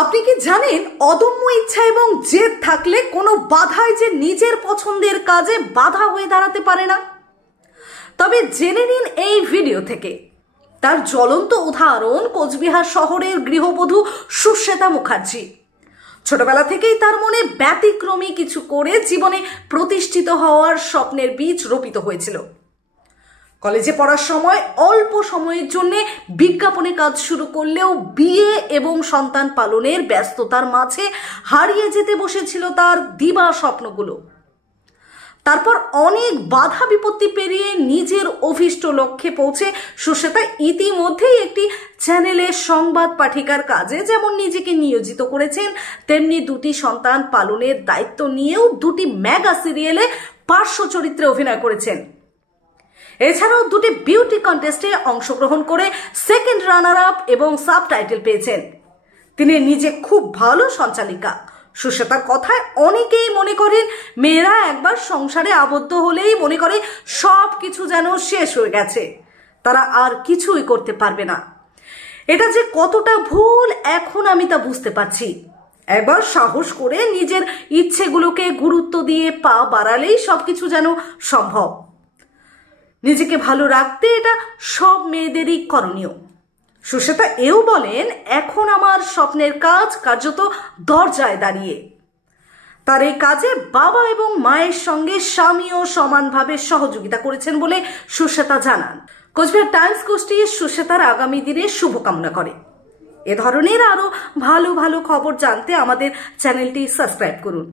আপনি কি জানেন অদম্য ইচ্ছা এবং জেদ থাকলে কোনো বাধাই যে নিজের পছন্দের কাজে বাধা হয়ে দাঁড়াতে পারে না। তবে জেনে নিন এই ভিডিও থেকে তার জ্বলন্ত উদাহরণ কোচবিহার শহরের গৃহবধূ সুশ্বেতা মুখার্জি। ছোটবেলা থেকেই তার মনে ব্যতিক্রমী কিছু করে জীবনে প্রতিষ্ঠিত হওয়ার স্বপ্নের বীজ রোপিত হয়েছিল। কলেজে পড়ার সময় অল্প সময়ের জন্য বিজ্ঞাপনে কাজ শুরু করলেও বিয়ে এবং সন্তান পালনের ব্যস্ততার মাঝে হারিয়ে যেতে বসেছিল তার দিবা স্বপ্নগুলো। তারপর অনেক বাধা বিপত্তি পেরিয়ে নিজের অভীষ্ট লক্ষ্যে পৌঁছে সুশ্বেতা ইতিমধ্যেই একটি চ্যানেলের সংবাদ পাঠিকার কাজে যেমন নিজেকে নিয়োজিত করেছেন, তেমনি দুটি সন্তান পালনের দায়িত্ব নিয়েও দুটি মেগা সিরিয়ালে পার্শ্ব চরিত্রে অভিনয় করেছেন। এছাড়াও দুটি বিউটি কন্টেস্টে অংশগ্রহণ করে সেকেন্ড রানার আপ এবং সাবটাইটেল পেয়েছেন। তিনি নিজে খুব ভালো সঞ্চালিকা। সুশ্বেতার কথায় অনেকেই মনে করেন মেয়েরা একবার সংসারে আবদ্ধ হলেই মনে করে সব কিছু যেন শেষ হয়ে গেছে, তারা আর কিছুই করতে পারবে না। এটা যে কতটা ভুল এখন আমি তা বুঝতে পারছি। একবার সাহস করে নিজের ইচ্ছেগুলোকে গুরুত্ব দিয়ে পা বাড়ালেই সবকিছু যেন সম্ভব। নিজেকে ভালো রাখতে এটা সব মেয়েদেরই করণীয়। সুশ্বেতা এও বলেন, এখন আমার স্বপ্নের কাজ কার্যত দরজায় দাঁড়িয়ে। তার এই কাজে বাবা এবং মায়ের সঙ্গে স্বামীও সমানভাবে সহযোগিতা করেছেন বলে সুশ্বেতা জানান। কোচবিহার টাইমস গোষ্ঠী সুশ্বেতার আগামী দিনে শুভকামনা করে। এ ধরনের আরো ভালো ভালো খবর জানতে আমাদের চ্যানেলটি সাবস্ক্রাইব করুন।